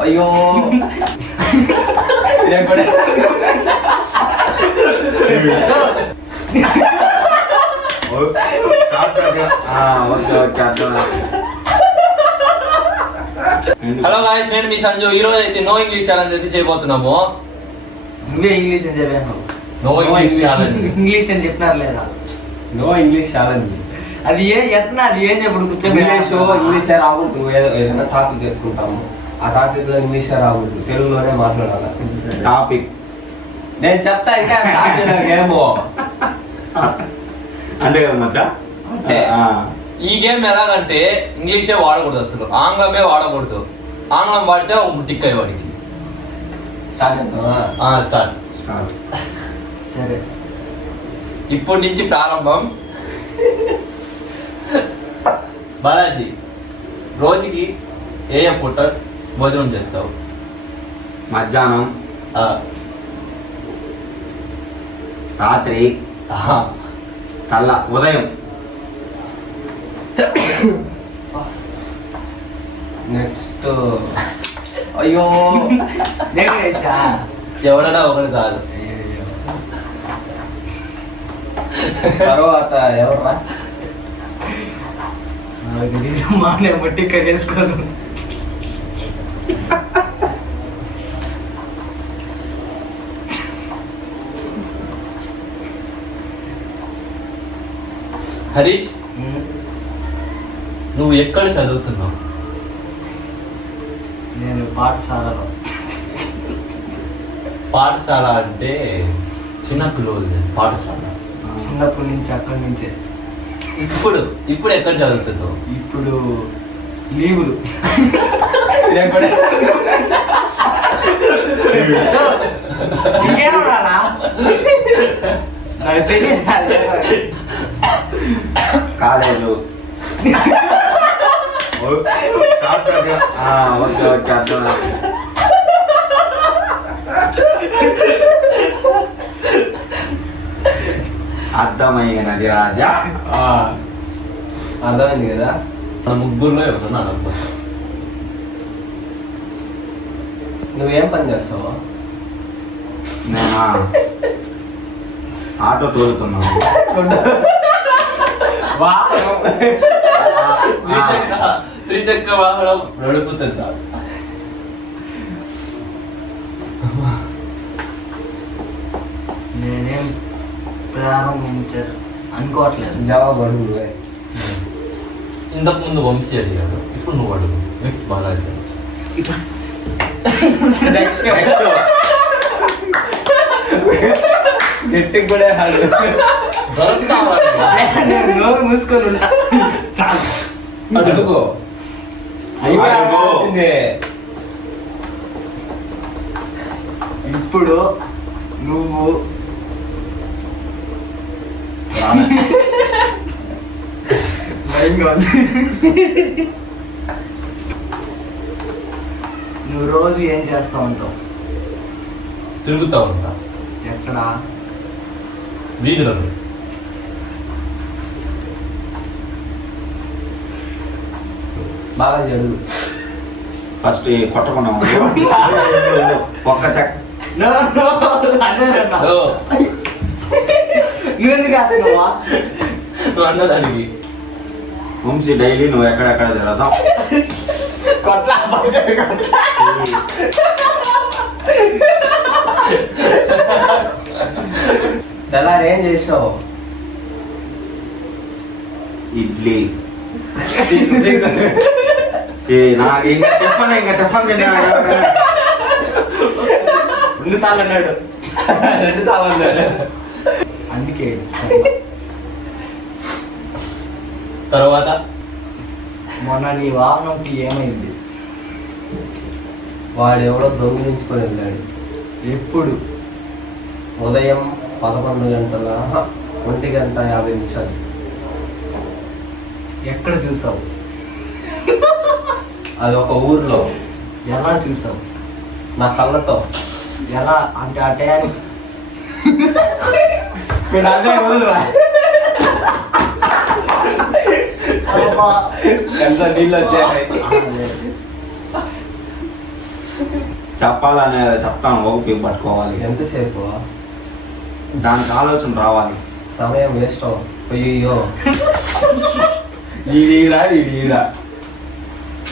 అయ్యో hello guys, నేను మీ సంజు. ఈ రోజు అయితే నో ఇంగ్లీష్ ఛాలెంజ్ అయితే చేయబోతున్నాము. నువ్వే ఇంగ్లీష్ అని చెప్పాను. No English challenge. ఇంగ్లీష్ అని చెప్పినారు లేదా? No English challenge. అది ఎట్లా అది ఏం చెప్పడు ఇంగ్లీషే రాకూడదు. నువ్వు ఏదైనా టాపిక్ ఎత్తుకుంటాము, ఆ టాపిక్ లో ఇంగ్లీషే రాకూడదు, తెలుగులోనే మాట్లాడాలి. టాపిక్ నేను చెప్తా. ఇంకా గేమ్ అంతే కదా మధ్య. ఈ గేమ్ ఎలాగంటే ఇంగ్లీషే వాడకూడదు, అసలు ఆంగ్లమే వాడకూడదు. ఆంగ్లం వాడితే టిక్ అయ్యి వాడికి. స్టార్ట్. సరే, ఇప్పటి నుంచి ప్రారంభం. బాలాజీ, రోజుకి ఏ పూట భోజనం చేస్తావు? మధ్యాహ్నం, రాత్రి, ఉదయం. నెక్స్ట్ అయ్యో దగ్గర ఎవరైనా ఒకటి కాదు. తర్వాత ఎవరా? మానే బట్టి కట్టేసుకోను. హరీష్, నువ్వు ఎక్కడ చదువుతున్నావు? నేను పాఠశాలలో. పాఠశాల అంటే చిన్న పిల్లలు. పాఠశాల చిన్నప్పటి నుంచి అక్కడి నుంచే. ఇప్పుడు ఎక్కడ చదువుతున్నావు? ఇప్పుడు లీవులు. ఇంకేమన్నా కాలేజు. అర్థమైనది రాజా. అర్థమైంది కదా. మన ముగ్గురులో ఎవరన్నా అనకపోతా. నువ్వేం పని చేస్తావా? నేనా ఆటో తోలుతున్నాను. త్రిచక్ర వాహనం నడుపుతుందా? నేనేం ప్రారంభించారు అనుకోవట్లేదు. జవాబు అడుగు. ఇంతకు ముందు వంశీ అడిగాడు, ఇప్పుడు నువ్వు అడుగు. నెక్స్ట్ బాలాజీ. నెక్స్ట్ గట్టికి కూడా నోరు మూసుకొని ఉంటా. అడుగుకో. ఇప్పుడు నువ్వు నువ్వు రోజు ఏం చేస్తా ఉంటావు? తిరుగుతా ఉంటా. ఎక్కడ? వీధులను. బాలాజీ అడుగు. ఫస్ట్ కొట్టకుండా ఒక్క సెకండ్. నువ్వెందుకు వేస్తున్నావా? నువ్వు అన్నదానికి వంశీ డైలీ నువ్వు ఎక్కడెక్కడ తిరుగుతావు? తెల్లారి ఏం చేసావు? ఇడ్లీ. నాకు ఇంకా టిఫన్ తిన్నా. 2 సార్లు అన్నాడు. 2 సార్లు అన్నాడు. అందుకే తర్వాత మొన్న నీ వాహనంకి ఏమైంది? వాడెవడో దొంగిలించుకొని వెళ్ళాడు. ఎప్పుడు? ఉదయం 11 గంటల 1:50. ఎక్కడ చూసావు? అది ఒక ఊర్లో. ఎలా చూసావు? నా కళ్ళతో. ఎలా అంటే ఆ టయానికి ఎంత నీళ్ళు వచ్చాయి. చెప్పాలని చెప్తాను ఓపిక పట్టుకోవాలి ఎంతసేపు దానికి ఆలోచన రావాలి. సమయం వేస్ట్ అయ్యో ఈడీరా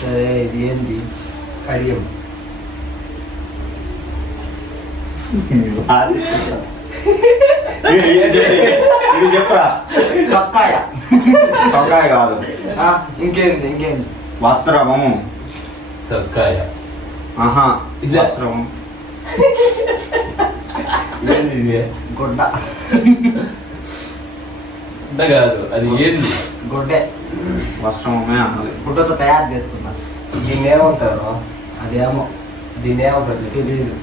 సరే ఇది ఏంది? కడియం ఇది చెప్పరా? సొక్కాయ. చొక్కాయ కాదు, ఆ, ఇంకేంది? వస్త్రము. సొక్కాయ ఆహా, ఇదే. వస్త్రము. ఏంది ఇది? గుడ్డ. గుడ్డ కాదు, అది ఏంది? గుడ్డే. వస్త్రమే అన్నది. గుడ్డతో తయారు చేసుకున్నా. దీన్ని ఏమంటారు? అదేమో దీన్ని ఏమంటారు? తెలియదు.